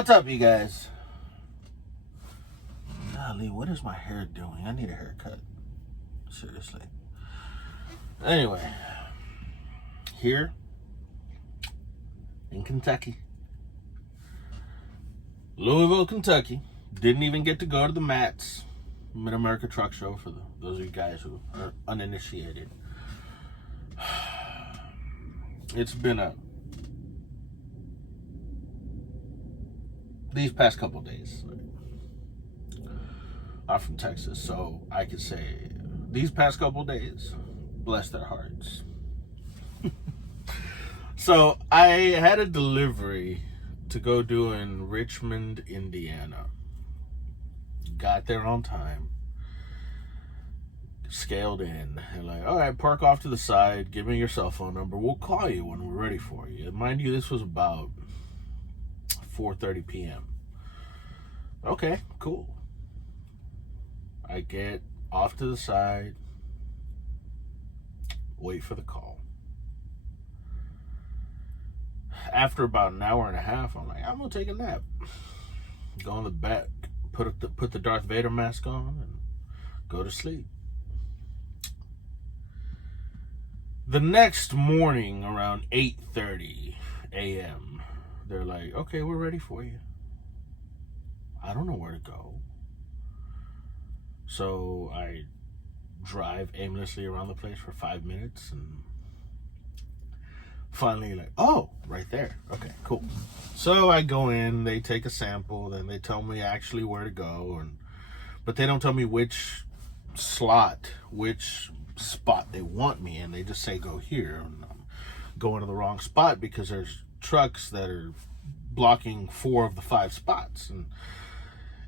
What's up, you guys? Golly, what is my hair doing? I need a haircut. Seriously. Anyway, here in Kentucky, Louisville, Kentucky. Didn't even get to go to the MATS, Mid-America Truck Show, for those of you guys who are uninitiated. It's been these past couple days. I'm from Texas, so I could say these past couple days, bless their hearts. So I had a delivery to go do in Richmond, Indiana. Got there on time. Scaled in. And like, all right, park off to the side. Give me your cell phone number. We'll call you when we're ready for you. Mind you, this was about 4:30 p.m. Okay, cool. I get off to the side. Wait for the call. After about an hour and a half, I'm like, I'm gonna take a nap. Go in the back, put the Darth Vader mask on, and go to sleep. The next morning, around 8:30 a.m., they're like, okay, we're ready for you. I don't know where to go. So I drive aimlessly around the place for 5 minutes and finally like, oh, right there. Okay, cool. So I go in, they take a sample, then they tell me actually where to go, but they don't tell me which spot they want me in. They just say go here, and I'm going to the wrong spot because there's trucks that are blocking 4 of the 5 spots. And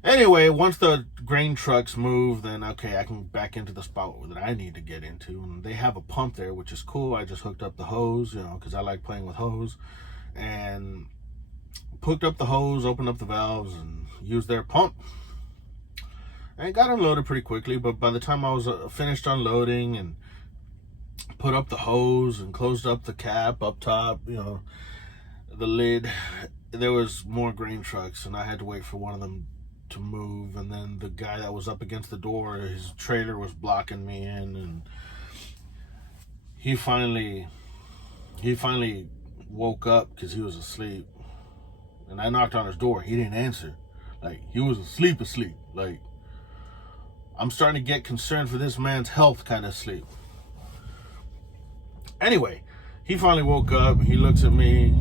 anyway, once the grain trucks move, then okay, I can back into the spot that I need to get into. And they have a pump there, which is cool. I just hooked up the hose, because I like playing with hose. And hooked up the hose, opened up the valves, and used their pump. And it got unloaded pretty quickly, but by the time I was finished unloading and put up the hose and closed up the cap up top, the lid, there was more grain trucks, and I had to wait for one of them to move. And then the guy that was up against the door, his trailer was blocking me in, and he finally woke up because he was asleep. And I knocked on his door. He didn't answer. Like, he was asleep. Like, I'm starting to get concerned for this man's health kind of sleep. Anyway, he finally woke up. He looks at me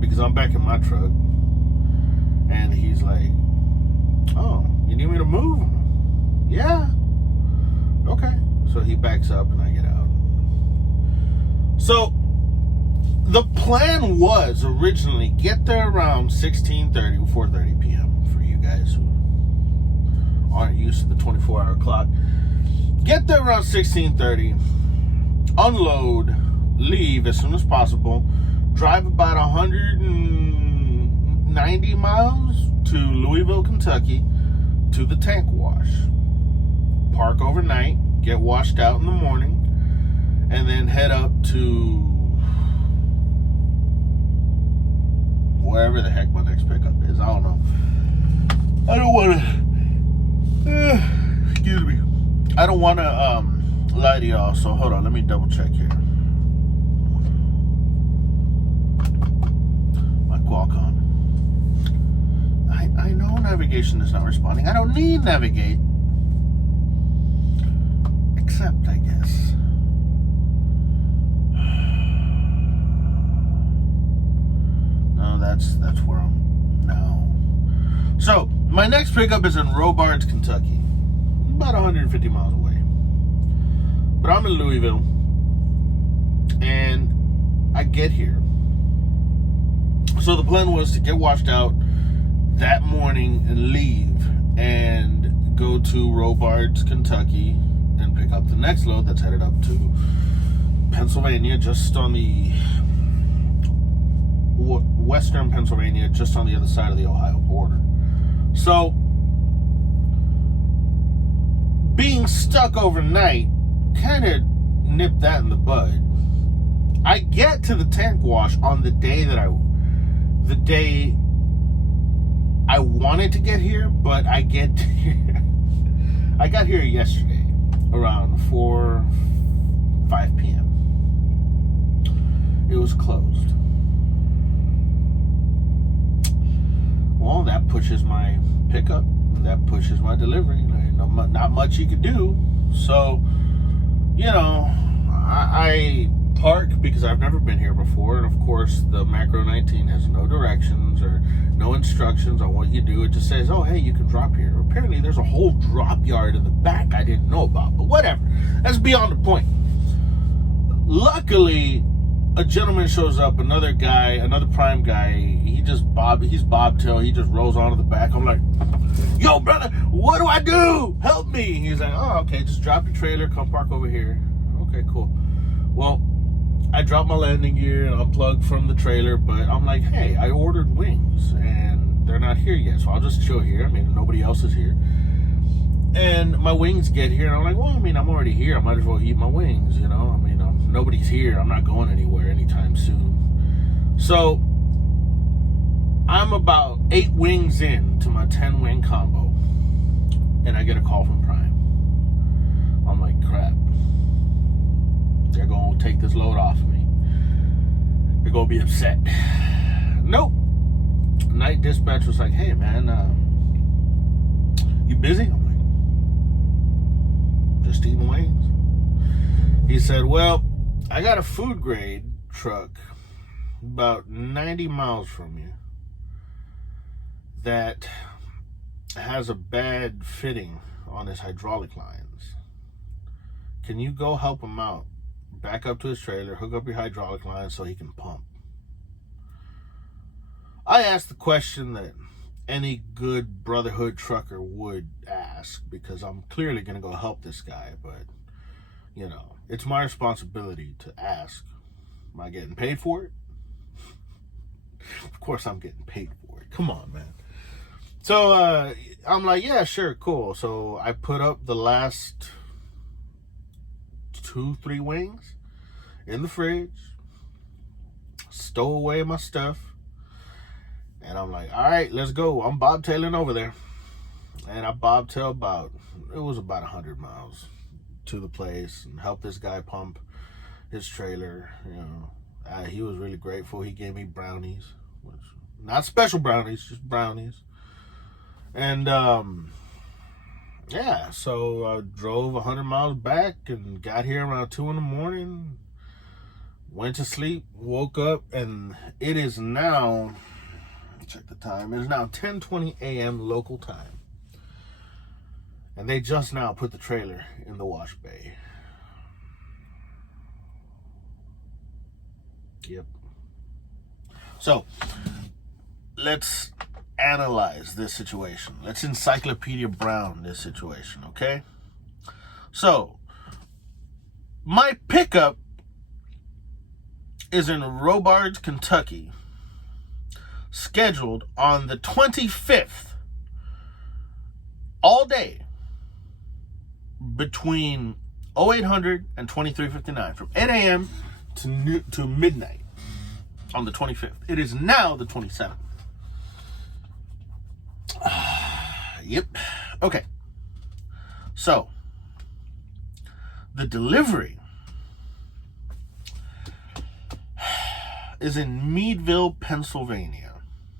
because I'm back in my truck. And he's like, oh, you need me to move? Yeah. Okay. So he backs up and I get out. So the plan was originally get there around 16:30, 4:30 p.m. for you guys who aren't used to the 24-hour clock. Get there around 16:30, unload, leave as soon as possible, drive about 190 miles to Louisville, Kentucky, to the tank wash. Park overnight, get washed out in the morning, and then head up to wherever the heck my next pickup is. I don't know. I don't want to, excuse me. I don't want to lie to y'all, so hold on, let me double check here. My Qualcomm. I know navigation is not responding. I don't need navigate. Except, I guess. No, that's where I'm now. So, my next pickup is in Robards, Kentucky. About 150 miles away. But I'm in Louisville. And I get here. So the plan was to get washed out that morning and leave and go to Robards, Kentucky, and pick up the next load that's headed up to Pennsylvania, just on the western Pennsylvania, just on the other side of the Ohio border. So being stuck overnight kind of nipped that in the bud. I get to the tank wash on the day I wanted to get here, but I got here yesterday around 5 p.m. It was closed. Well, that pushes my pickup. That pushes my delivery. Not much you could do. So, I park because I've never been here before. And of course, the Macro 19 has no directions or no instructions on what you do. It just says, oh, hey, you can drop here. Apparently, there's a whole drop yard in the back I didn't know about. But whatever. That's beyond the point. Luckily, a gentleman shows up, another prime guy. He's bobtail. He just rolls onto the back. I'm like, yo, brother, what do I do? Help me. He's like, oh, okay, just drop your trailer, come park over here. Okay, cool. Well, I dropped my landing gear and unplugged from the trailer, but I'm like, hey, I ordered wings and they're not here yet, so I'll just chill here. I mean, nobody else is here. And my wings get here, and I'm like, well, I mean, I'm already here. I might as well eat my wings, I mean, nobody's here. I'm not going anywhere anytime soon. So I'm about 8 wings in to my 10 wing combo, and I get a call from Prime. I'm like, crap. They're going to take this load off of me. They're going to be upset. Nope. Night dispatch was like, hey, man, you busy? I'm like, just eating wings. He said, well, I got a food grade truck about 90 miles from you that has a bad fitting on his hydraulic lines. Can you go help him out? Back up to his trailer, hook up your hydraulic lines so he can pump. I asked the question that any good brotherhood trucker would ask, because I'm clearly going to go help this guy, but it's my responsibility to ask. Am I getting paid for it? Of course I'm getting paid for it. Come on, man. So I'm like, yeah, sure, cool. So I put up the last 2-3 wings in the fridge, stow away my stuff, and I'm like, all right, let's go. I'm bobtailing over there. And I bobtail about 100 miles to the place and helped this guy pump his trailer. He was really grateful. He gave me brownies, not special brownies, just brownies. And so I drove 100 miles back and got here around 2 in the morning, went to sleep, woke up, and it is now, check the time, it is now 10:20 a.m. local time. And they just now put the trailer in the wash bay. Yep. So, let's analyze this situation. Let's Encyclopedia Brown this situation, okay? So, my pickup is in Robards, Kentucky, scheduled on the 25th, all day, between 0800 and 2359, from 8 a.m. to midnight on the 25th. It is now the 27th. Yep. Okay. So, the delivery is in Meadville, Pennsylvania,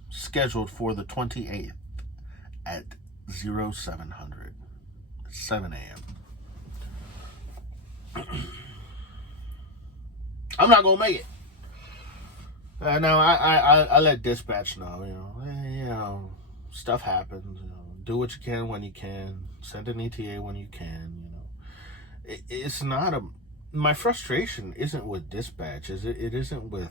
scheduled for the 28th at 0700, 7 a.m. I'm not gonna make it. Now I let dispatch know. Stuff happens. Do what you can when you can. Send an ETA when you can. It's not my frustration isn't with dispatch. It isn't with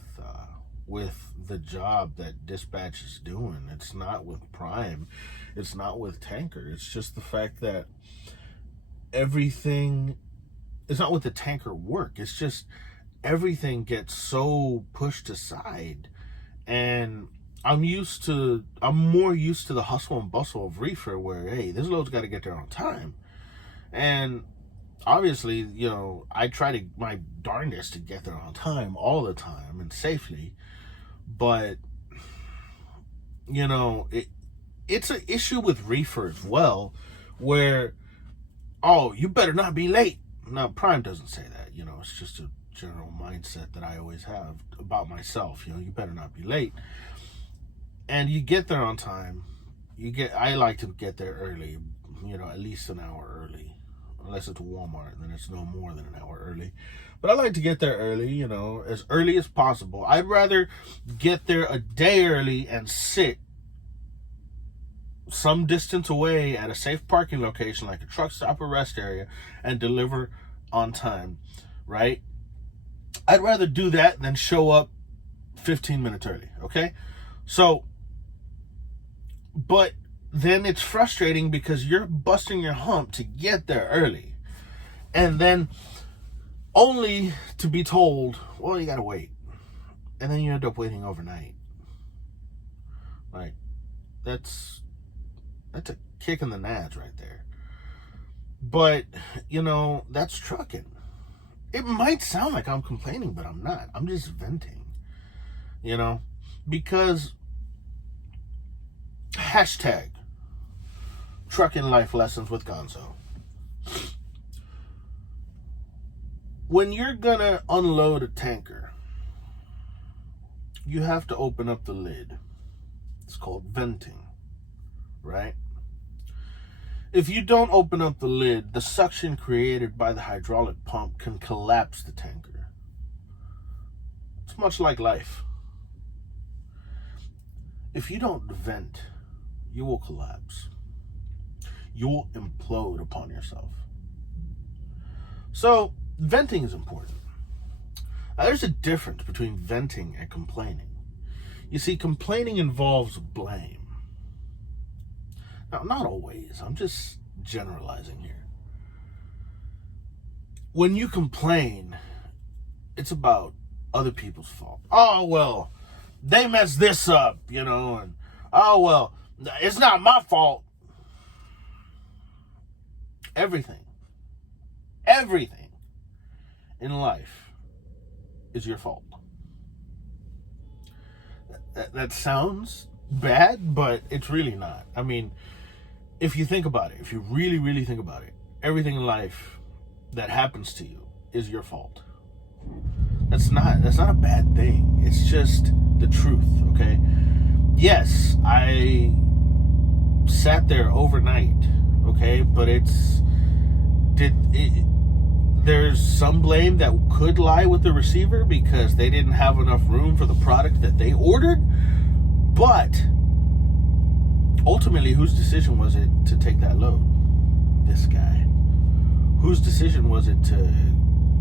the job that dispatch is doing. It's not with Prime. It's not with Tanker. It's just the fact that everything. It's not with the Tanker work. It's just everything gets so pushed aside, and I'm more used to the hustle and bustle of reefer, where, hey, this load's got to get there on time. And obviously, I try my darndest to get there on time all the time and safely. But, it's an issue with reefer as well, where, oh, you better not be late. Now, Prime doesn't say that, it's just a general mindset that I always have about myself. You better not be late. And you get there on time. I like to get there early, at least an hour early. Unless it's Walmart, then it's no more than an hour early. But I like to get there early, as early as possible. I'd rather get there a day early and sit some distance away at a safe parking location like a truck stop or rest area and deliver on time, right? I'd rather do that than show up 15 minutes early, okay? So, but then it's frustrating because you're busting your hump to get there early. And then only to be told, well, you gotta wait. And then you end up waiting overnight. Like, that's a kick in the nads right there. But, that's trucking. It might sound like I'm complaining, but I'm not. I'm just venting. Because hashtag trucking life lessons with Gonzo. When you're gonna unload a tanker, you have to open up the lid. It's called venting, right? If you don't open up the lid, the suction created by the hydraulic pump can collapse the tanker. It's much like life. If you don't vent, you will collapse. You will implode upon yourself. So, venting is important. Now, there's a difference between venting and complaining. You see, complaining involves blame. Now, not always. I'm just generalizing here. When you complain, it's about other people's fault. Oh, well, they messed this up, and, oh, well, it's not my fault. Everything in life is your fault. That sounds bad, but it's really not. I mean, if you think about it, if you really, really think about it, everything in life that happens to you is your fault. That's not a bad thing. It's just the truth, okay? Yes, I sat there overnight, okay? But there's some blame that could lie with the receiver because they didn't have enough room for the product that they ordered. But ultimately, whose decision was it to take that load? This guy. Whose decision was it to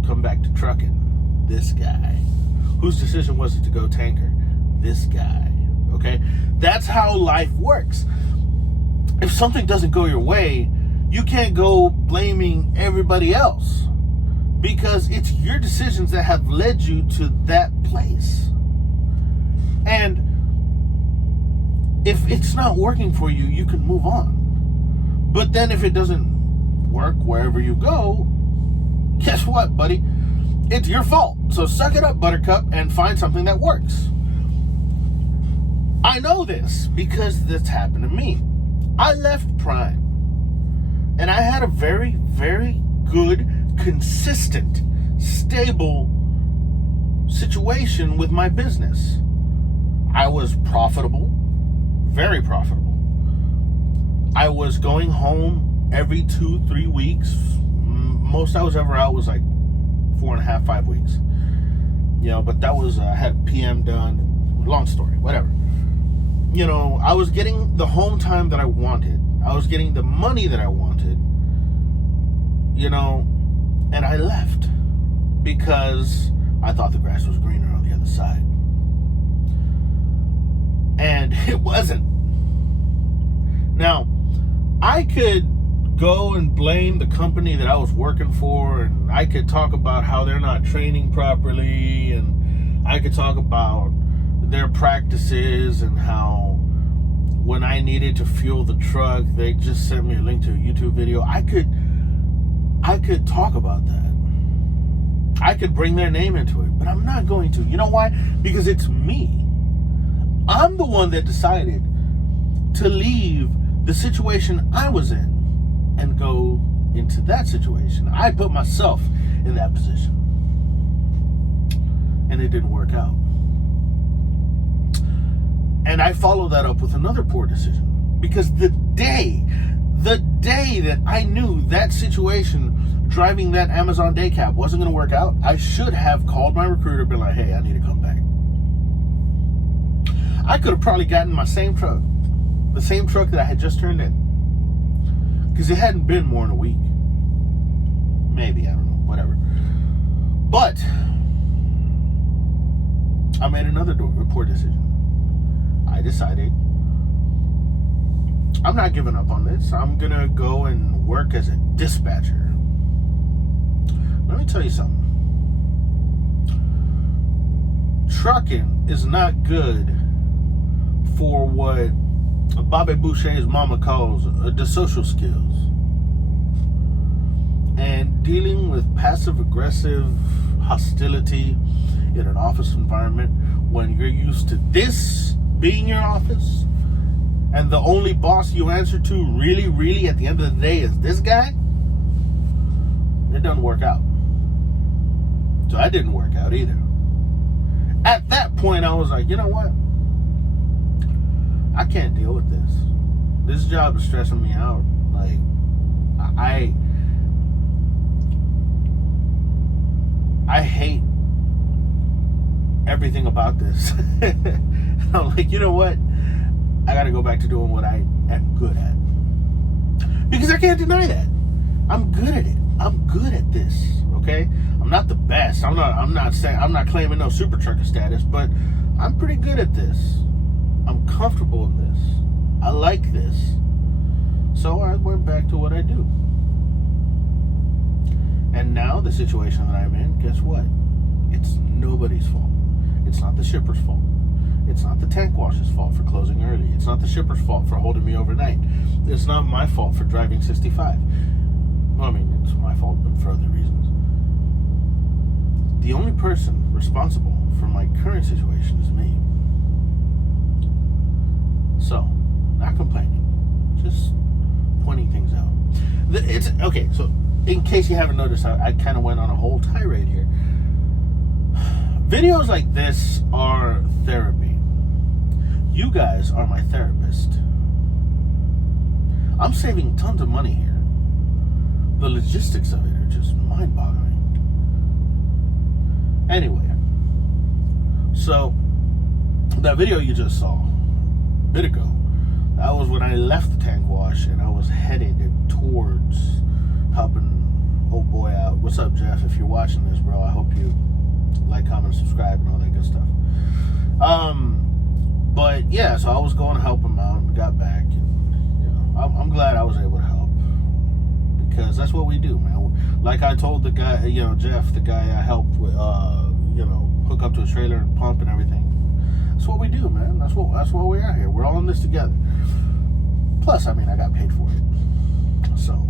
come back to trucking? This guy. Whose decision was it to go tanker? This guy. Okay? That's how life works. If something doesn't go your way, you can't go blaming everybody else because it's your decisions that have led you to that place. And if it's not working for you, you can move on. But then if it doesn't work wherever you go, guess what, buddy? It's your fault. So suck it up, Buttercup, and find something that works. I know this because this happened to me. I left Prime. And I had a very, very good, consistent, stable situation with my business. I was profitable, very profitable. I was going home every 2-3 weeks. Most I was ever out was like 4.5, 5 weeks. But that was, I had PM done, long story, whatever. I was getting the home time that I wanted. I was getting the money that I wanted, and I left because I thought the grass was greener on the other side. And it wasn't. Now, I could go and blame the company that I was working for, and I could talk about how they're not training properly, and I could talk about their practices and how when I needed to fuel the truck, they just sent me a link to a YouTube video. I could talk about that. I could bring their name into it, but I'm not going to. You know why? Because it's me. I'm the one that decided to leave the situation I was in and go into that situation. I put myself in that position. And it didn't work out. And I followed that up with another poor decision. Because the day that I knew that situation, driving that Amazon day cab, wasn't going to work out, I should have called my recruiter and been like, hey, I need to come back. I could have probably gotten my same truck, the same truck that I had just turned in. Because it hadn't been more than a week. Maybe, I don't know, whatever. But I made another poor decision. I decided I'm not giving up on this. I'm going to go and work as a dispatcher. Let me tell you something. Trucking is not good for what Bobby Boucher's mama calls the social skills. And dealing with passive-aggressive hostility in an office environment when you're used to this being your office and the only boss you answer to really at the end of the day is this guy, it doesn't work out. So that didn't work out either. At that point, I was like, you know what? I can't deal with this. This job is stressing me out. Like, I hate everything about this. I'm like, you know what? I got to go back to doing what I am good at. Because I can't deny that. I'm good at it. I'm good at this. Okay? I'm not the best. I'm not claiming no super trucker status, but I'm pretty good at this. I'm comfortable in this. I like this. So I went back to what I do. And now the situation that I'm in, guess what? It's nobody's fault. It's not the shipper's fault. It's not the tank wash's fault for closing early. It's not the shipper's fault for holding me overnight. It's not my fault for driving 65. Well, I mean, it's my fault, but for other reasons. The only person responsible for my current situation is me. So, not complaining. Just pointing things out. It's okay, so in case you haven't noticed, I kind of went on a whole tirade here. Videos like this are therapy. You guys are my therapist. I'm saving tons of money here. The logistics of it are just mind-boggling. Anyway, so that video you just saw a bit ago, that was when I left the tank wash and I was headed towards helping old boy out. What's up, Jeff? If you're watching this, bro, I hope you like, comment, subscribe, and all that good stuff. But yeah, so I was going to help him out and got back. And, you know, I'm glad I was able to help because that's what we do, man. Like I told the guy, you know, Jeff, the guy I helped with, you know, hook up to a trailer and pump and everything. That's what we do, man. That's what we are here. We're all in this together. Plus, I mean, I got paid for it. So,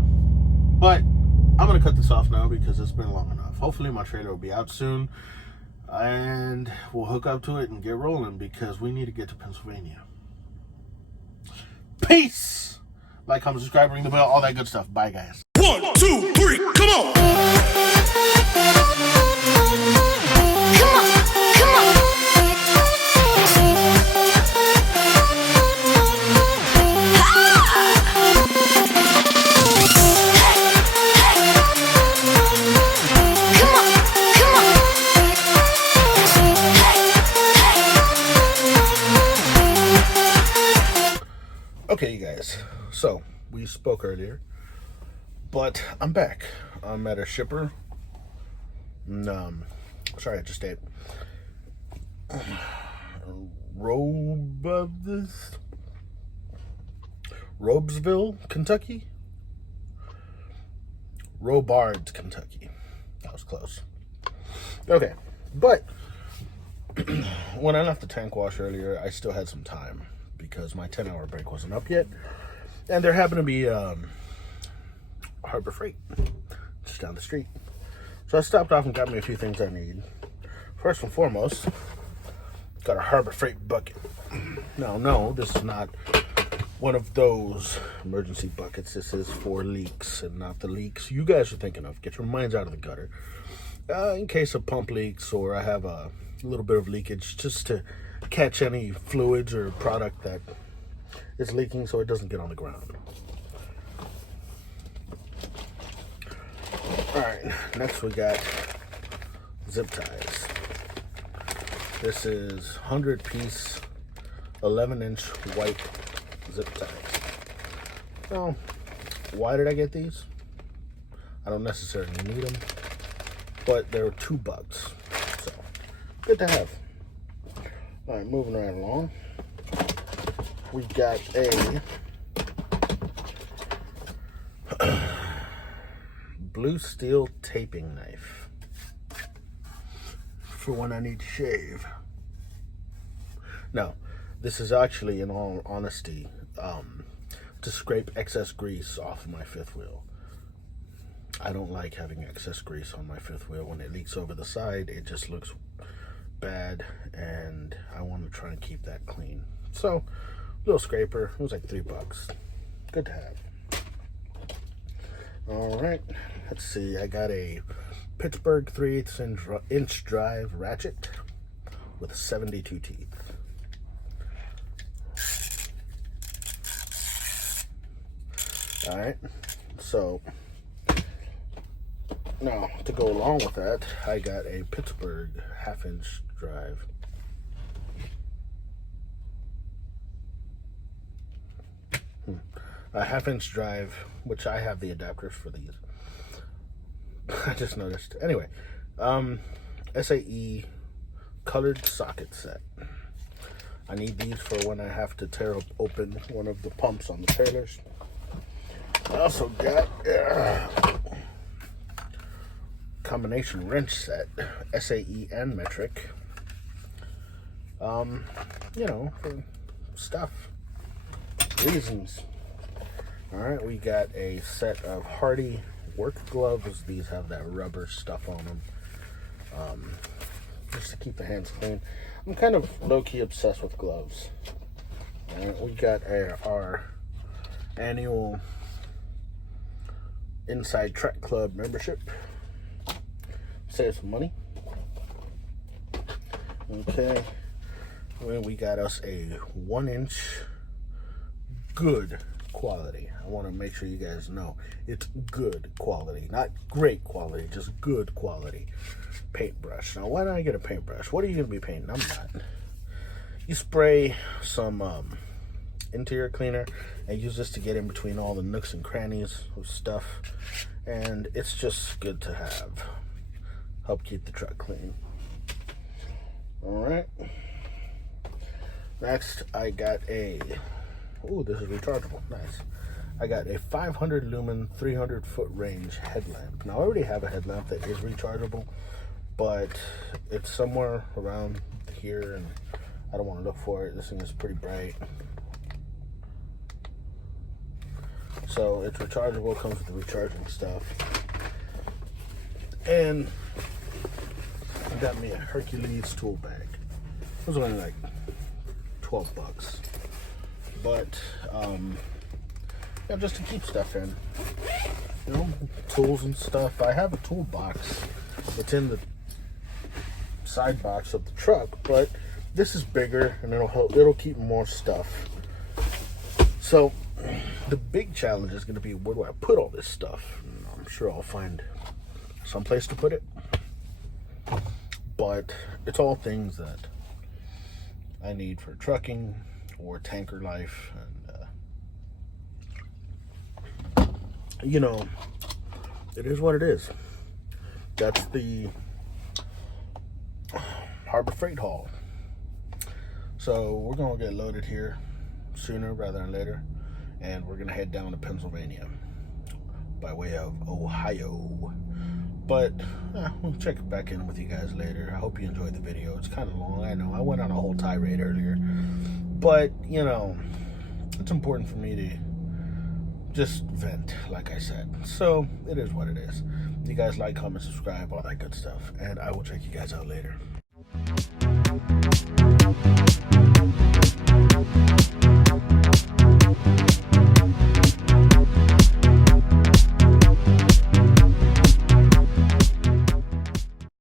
but I'm going to cut this off now because it's been long enough. Hopefully my trailer will be out soon and we'll hook up to it and get rolling because we need to get to Pennsylvania. Peace! Like, comment, subscribe, ring the bell, all that good stuff. Bye, guys. 1, 2, 3, come on! Okay, you guys, so we spoke earlier, but I'm back. I'm at a shipper. Sorry, I just ate. Robesville, Kentucky? Robards, Kentucky. That was close. Okay, but when I left the tank wash earlier, I still had some time because my 10-hour break wasn't up yet. And there happened to be Harbor Freight just down the street. So I stopped off and got me a few things I need. First and foremost, got a Harbor Freight bucket. No, this is not one of those emergency buckets. This is for leaks and not the leaks you guys are thinking of. Get your minds out of the gutter. In case of pump leaks, or I have a little bit of leakage, just to catch any fluids or product that is leaking so it doesn't get on the ground. Alright, next we got zip ties. This is 100-piece 11-inch white zip ties. Now, why did I get these? I don't necessarily need them, but they're $2, so good to have. All right, moving right along. We got a blue steel taping knife for when I need to shave. Now, this is actually, in all honesty, to scrape excess grease off of my fifth wheel. I don't like having excess grease on my fifth wheel. When it leaks over the side, it just looks bad, and I want to try and keep that clean. So, little scraper. It was like $3. Good to have. All right, let's see. I got a Pittsburgh 3/8 inch drive ratchet with 72 teeth. All right, so now to go along with that, I got a Pittsburgh 1/2 inch drive. A 1/2 inch drive, which I have the adapters for these. I just noticed. Anyway, SAE colored socket set. I need these for when I have to tear open one of the pumps on the trailers. I also got combination wrench set, SAE and metric. You know, for stuff, reasons. All right, we got a set of Hardy work gloves. These have that rubber stuff on them, just to keep the hands clean. I'm kind of low-key obsessed with gloves. All right, we got our annual Inside Track Club membership. Save some money. Okay, well, we got us a 1-inch good quality. I want to make sure you guys know it's good quality, not great quality, just good quality paintbrush. Now, why did I get a paintbrush? What are you going to be painting? I'm not. You spray some interior cleaner and use this to get in between all the nooks and crannies of stuff, and it's just good to have. Help keep the truck clean. All right. Next, I got a, oh, this is rechargeable. Nice. I got a 500 lumen, 300 foot range headlamp. Now, I already have a headlamp that is rechargeable, but it's somewhere around here, and I don't want to look for it. This thing is pretty bright. So it's rechargeable, comes with the recharging stuff. And I got me a Hercules tool bag. It was only like $12. But yeah, just to keep stuff in, you know, tools and stuff. I have a toolbox. It's in the side box of the truck, but this is bigger and it'll keep more stuff. So the big challenge is going to be, where do I put all this stuff? I'm sure I'll find some place to put it, but it's all things that I need for trucking or tanker life, and you know, it is what it is. That's the Harbor Freight Haul. So we're gonna get loaded here sooner rather than later, and we're gonna head down to Pennsylvania by way of Ohio. But we'll check back in with you guys later. I hope you enjoyed the video. It's kind of long, I know. I went on a whole tirade earlier, but you know, it's important for me to just vent, like I said. So it is what it is. You guys like, comment, subscribe, all that good stuff, and I will check you guys out later.